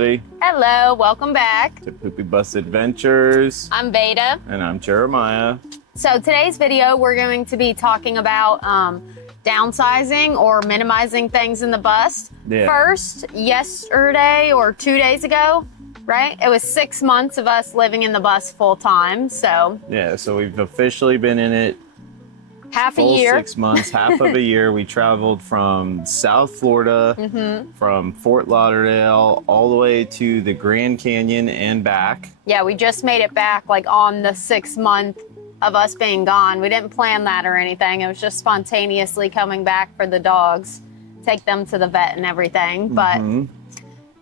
everybody. Hello, welcome back To Poopy Bus Adventures. I'm Beta. And I'm Jeremiah. So today's video, we're going to be talking about downsizing or minimizing things in the bus. Yeah. First, yesterday or 2 days ago, right? It was 6 months of us living in the bus full time. So Yeah, so we've officially been in it half a full year. 6 months, half of a year. We traveled from South Florida, from Fort Lauderdale, all the way to the Grand Canyon and back. Yeah, we just made it back like on the 6 month of us being gone. We didn't plan that or anything. It was just spontaneously coming back for the dogs, take them to the vet and everything. But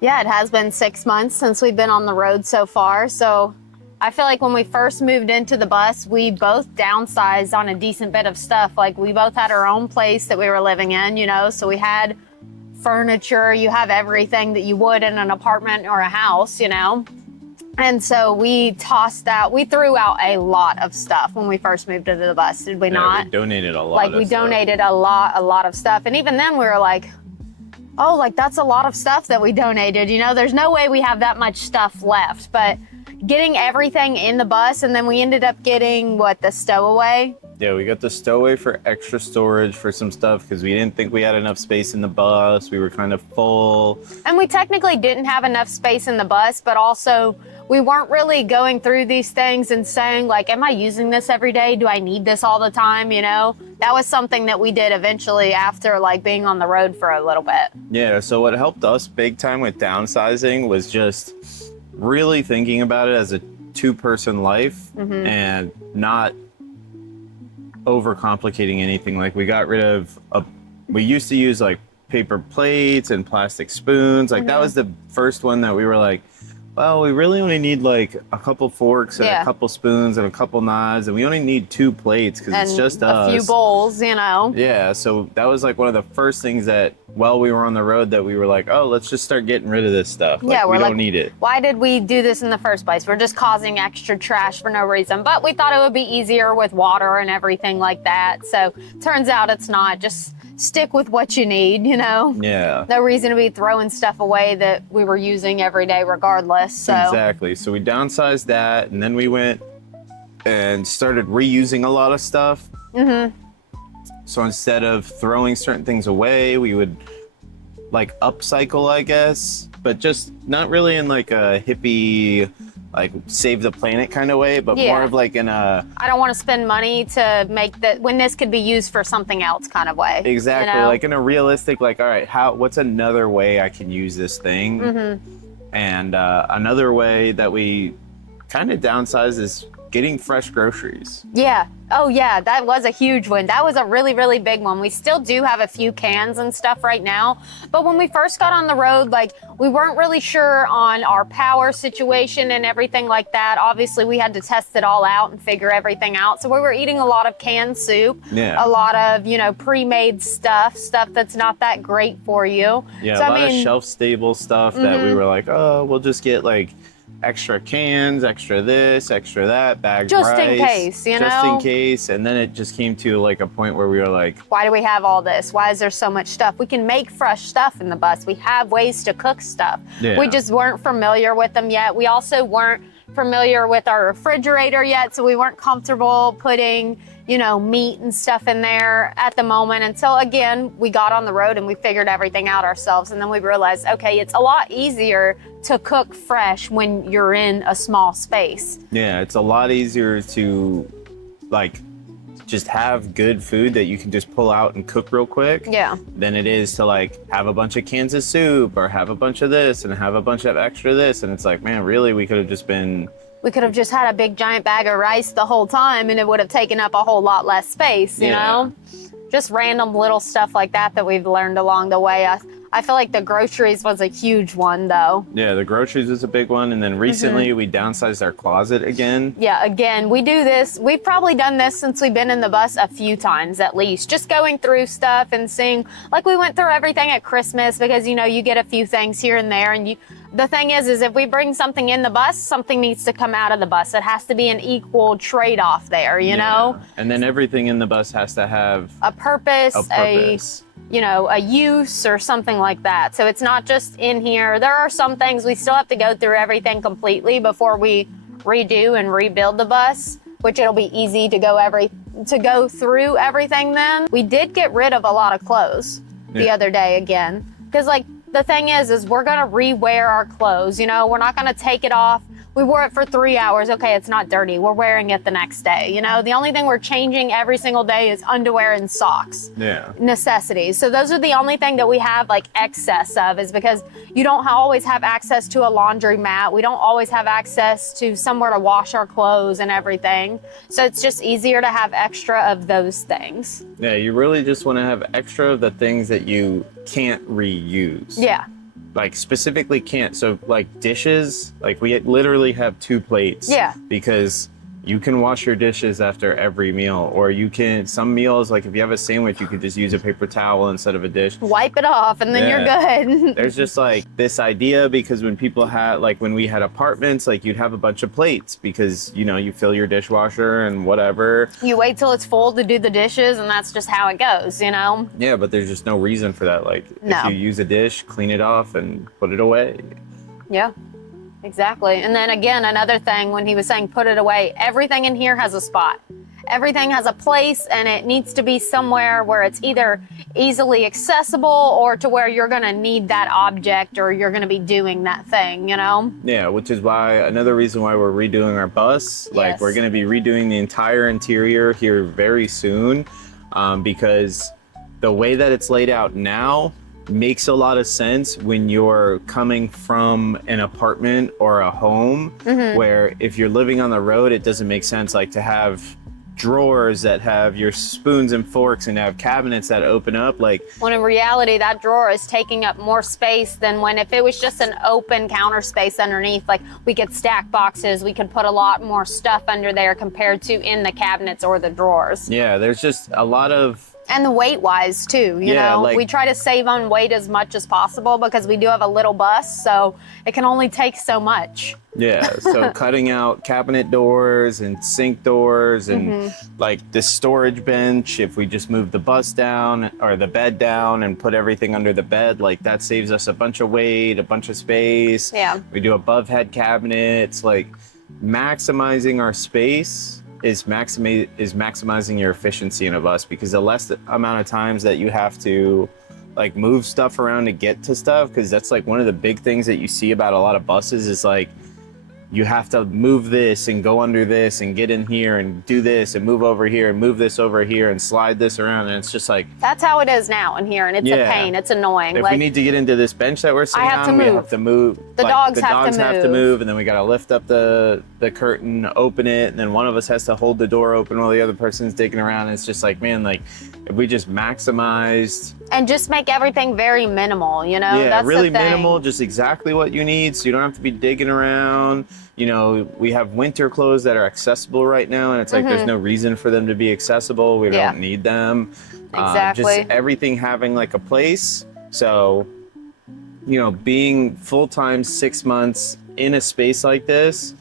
yeah, it has been 6 months since we've been on the road so far. So I feel like when we first moved into the bus, we both downsized on a decent bit of stuff. Like we both had our own place that we were living in, you know, so we had furniture, you have everything that you would in an apartment or a house, you know. And so we threw out a lot of stuff when we first moved into the bus, did we not? We donated a lot Like we donated a lot of stuff. And even then we were like, oh, like that's a lot of stuff that we donated, you know, there's no way we have that much stuff left. But getting everything in the bus, and then we ended up getting the stowaway. Yeah, we got the stowaway for extra storage for some stuff because we didn't think we had enough space in the bus. We were kind of full. And we technically didn't have enough space in the bus, but also we weren't really going through these things and saying like, am I using this every day? Do I need this all the time? You know, that was something that we did eventually after like being on the road for a little bit. Yeah, so what helped us big time with downsizing was just really thinking about it as a two-person life and not overcomplicating anything. Like we got rid of we used to use like paper plates and plastic spoons. Like that was the first one that we were like, well, we really only need like a couple forks and a couple spoons and a couple knives, and we only need 2 plates because it's just us. A few bowls, you know. Yeah, so that was like one of the first things that while we were on the road that we were like, oh, let's just start getting rid of this stuff. Like, yeah, we don't need it. Why did we do this in the first place? We're just causing extra trash for no reason. But we thought it would be easier with water and everything like that. So turns out it's not. Just stick with what you need, you know? Yeah. No reason to be throwing stuff away that we were using every day regardless. So Exactly. So we downsized that, and then we went and started reusing a lot of stuff. So instead of throwing certain things away, we would like upcycle, I guess, but just not really in like a hippie, like save the planet kind of way, but more of like in a I don't want to spend money to make that when this could be used for something else kind of way. Exactly. You know? Like in a realistic, like, all right, what's another way I can use this thing? And another way that we kind of downsize is getting fresh groceries. Yeah. Oh yeah, that was a huge one. That was a really, really big one. We still do have a few cans and stuff right now. But when we first got on the road, like we weren't really sure on our power situation and everything like that. Obviously we had to test it all out and figure everything out. So we were eating a lot of canned soup, a lot of, you know, pre-made stuff that's not that great for you. Yeah, so, a lot of shelf stable stuff that we were like, oh, we'll just get like extra cans, extra this, extra that, bagged rice. Just in case, you know? Just in case. And then it just came to like a point where we were like, why do we have all this? Why is there so much stuff? We can make fresh stuff in the bus. We have ways to cook stuff. Yeah. We just weren't familiar with them yet. We also weren't familiar with our refrigerator yet, so we weren't comfortable putting, you know, meat and stuff in there at the moment until, again, we got on the road and we figured everything out ourselves. And then we realized, okay, it's a lot easier to cook fresh when you're in a small space. yeah, it's a lot easier to like just have good food that you can just pull out and cook real quick than it is to like have a bunch of cans of soup or have a bunch of this and have a bunch of extra this. And it's like, man, really, we could have just had a big giant bag of rice the whole time and it would have taken up a whole lot less space, you know? Just random little stuff like that we've learned along the way. I feel like the groceries was a huge one though. Yeah, the groceries is a big one. And then recently we downsized our closet again. Yeah, again, we do this. We've probably done this since we've been in the bus a few times at least. Just going through stuff and seeing, like we went through everything at Christmas because, you know, you get a few things here and there. And the thing is if we bring something in the bus, something needs to come out of the bus. It has to be an equal trade-off there, you know? And then everything in the bus has to have a purpose, you know, a use or something like that. So it's not just in here. There are some things we still have to go through everything completely before we redo and rebuild the bus, which it'll be easy to go through everything then. We did get rid of a lot of clothes the other day again. Because like the thing is we're gonna re-wear our clothes, you know, we're not gonna take it off. We wore it for 3 hours. Okay, it's not dirty. We're wearing it the next day. You know, the only thing we're changing every single day is underwear and socks. Yeah. Necessities. So those are the only thing that we have like excess of, is because you don't always have access to a laundry mat. We don't always have access to somewhere to wash our clothes and everything. So it's just easier to have extra of those things. Yeah, you really just want to have extra of the things that you can't reuse. Yeah. Like specifically can't. So like dishes, like we literally have 2 plates. Yeah. Because you can wash your dishes after every meal, or you can, some meals, like if you have a sandwich, you could just use a paper towel instead of a dish. Wipe it off and then you're good. There's just like this idea, because when people had, like when we had apartments, like you'd have a bunch of plates because, you know, you fill your dishwasher and whatever. You wait till it's full to do the dishes, and that's just how it goes, you know? Yeah, but there's just no reason for that. Like No. if you use a dish, clean it off and put it away. Yeah. Exactly. And then again, another thing, when he was saying put it away, everything in here has a spot. Everything has a place, and it needs to be somewhere where it's either easily accessible or to where you're going to need that object, or you're going to be doing that thing, you know? Yeah, which is why, another reason why we're redoing our bus. Like Yes. we're going to be redoing the entire interior here very soon, because the way that it's laid out now makes a lot of sense when you're coming from an apartment or a home, where if you're living on the road, it doesn't make sense like to have drawers that have your spoons and forks and have cabinets that open up. Like, when in reality, that drawer is taking up more space than when if it was just an open counter space underneath. Like we could stack boxes, we could put a lot more stuff under there compared to in the cabinets or the drawers. yeah, there's just a lot of, And the weight wise too, you Yeah, know, like- we try to save on weight as much as possible because we do have a little bus, so it can only take so much. yeah, so cutting out cabinet doors and sink doors and like the storage bench, if we just move the bus down or the bed down and put everything under the bed, like that saves us a bunch of weight, a bunch of space. Yeah. We do above head cabinets, like maximizing our space is maximizing your efficiency in a bus, because the less amount of times that you have to like move stuff around to get to stuff, because that's like one of the big things that you see about a lot of buses is like you have to move this and go under this and get in here and do this and move over here and move this over here and slide this around, and it's just like, That's how it is now in here, and it's a Yeah. pain. It's annoying. if like we need to get into this bench that we're sitting have to on, we move. have to move. The like, dogs the have to dogs have to move. move, and then we got to lift up the curtain, open it, and then one of us has to hold the door open while the other person's digging around. And it's just like, man, like if we just maximized, and just make everything very minimal, you know? yeah, That's really the thing. minimal, just exactly what you need, so you don't have to be digging around. You know, we have winter clothes that are accessible right now, and it's like there's no reason for them to be accessible. We Yeah. don't need them. Exactly. Just everything having like a place. So, you know, being full-time 6 months in a space like this,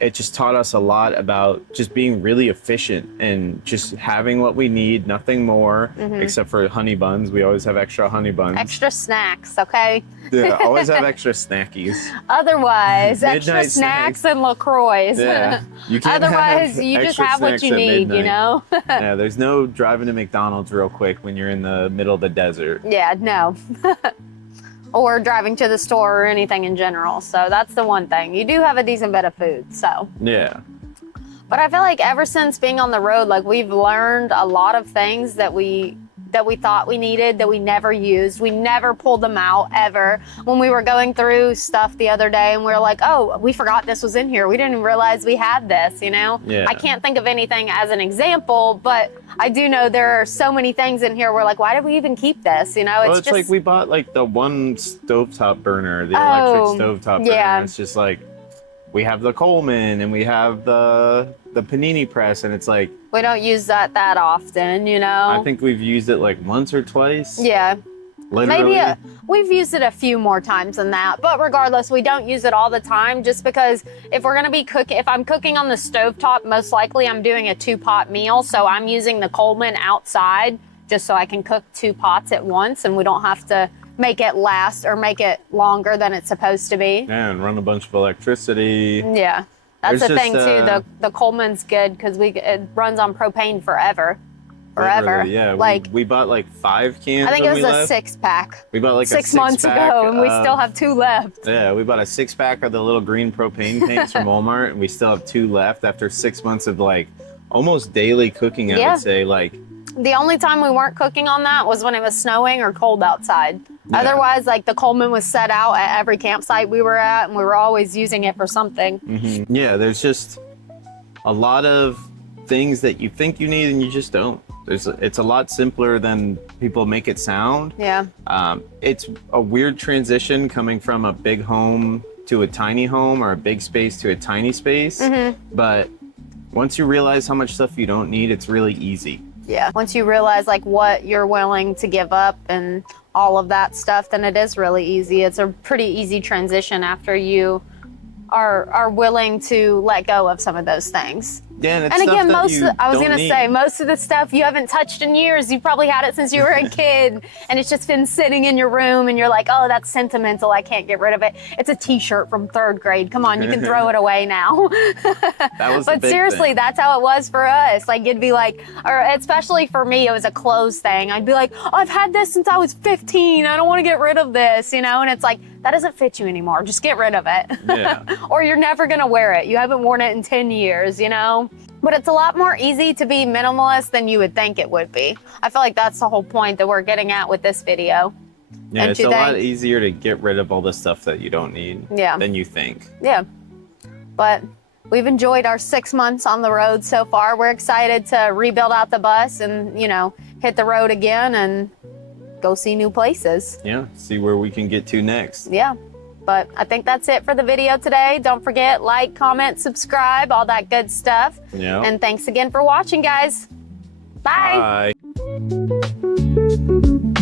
it just taught us a lot about just being really efficient and just having what we need, nothing more, except for honey buns. We always have extra honey buns. Extra snacks, okay? Yeah, always have extra snackies. Otherwise, extra Midnight snacks snacks. and LaCroix. Yeah. You can't Otherwise, have you just extra have what snacks you at need, you midnight. know? Yeah, there's no driving to McDonald's real quick when you're in the middle of the desert. Yeah, no. Or driving to the store or anything in general. So that's the one thing. You do have a decent bit of food, so. Yeah. But I feel like ever since being on the road, like we've learned a lot of things that we thought we needed that we never used. We never pulled them out ever. When we were going through stuff the other day and we were like, oh, we forgot this was in here. We didn't realize we had this, you know? Yeah. I can't think of anything as an example, but I do know there are so many things in here. We're like, why did we even keep this? You know, Well, it's it's just like we bought like the one stovetop burner, the Oh, electric stovetop yeah. burner. It's just like we have the Coleman and we have the panini press, and it's like we don't use that often, you know? I think we've used it like once or twice. Yeah. Literally. Maybe we've used it a few more times than that, but regardless, we don't use it all the time just because if we're going to be cooking, if I'm cooking on the stovetop, most likely I'm doing a 2-pot meal. So I'm using the Coleman outside just so I can cook 2 pots at once and we don't have to make it last or make it longer than it's supposed to be. Yeah, and run a bunch of electricity. Yeah, that's the thing too. The Coleman's good because it runs on propane forever. Literally, yeah, like we bought like 5 cans. I think it was a 6-pack. We bought like 6 a months ago, and we still have 2 left. Yeah, we bought a 6-pack of the little green propane tanks from Walmart, and we still have 2 left after 6 months of like almost daily cooking. I would say like. The only time we weren't cooking on that was when it was snowing or cold outside. Yeah. Otherwise, like the Coleman was set out at every campsite we were at, and we were always using it for something. Mm-hmm. Yeah, there's just a lot of things that you think you need and you just don't. It's a lot simpler than people make it sound. Yeah. It's a weird transition coming from a big home to a tiny home or a big space to a tiny space. But once you realize how much stuff you don't need, it's really easy. Yeah. Once you realize like what you're willing to give up and all of that stuff, then it is really easy. It's a pretty easy transition after you are willing to let go of some of those things. Yeah, and again, most of the stuff you haven't touched in years. You probably had it since you were a kid, and it's just been sitting in your room, and you're like, oh, that's sentimental. I can't get rid of it. It's a T-shirt from 3rd grade. Come on, you can throw it away now. But seriously, that's how it was for us. Like, it'd be like, or especially for me, it was a clothes thing. I'd be like, oh, I've had this since I was 15. I don't want to get rid of this, you know? And it's like, that doesn't fit you anymore. Just get rid of it. Yeah. Or you're never going to wear it. You haven't worn it in 10 years, you know? But it's a lot more easy to be minimalist than you would think it would be. I feel like that's the whole point that we're getting at with this video. Yeah, it's a lot easier to get rid of all the stuff that you don't need than you think. Yeah. But we've enjoyed our 6 months on the road so far. We're excited to rebuild out the bus and, you know, hit the road again and go see new places. Yeah, see where we can get to next. Yeah. But I think that's it for the video today. Don't forget, like, comment, subscribe, all that good stuff. Yeah. And thanks again for watching, guys. Bye. Bye.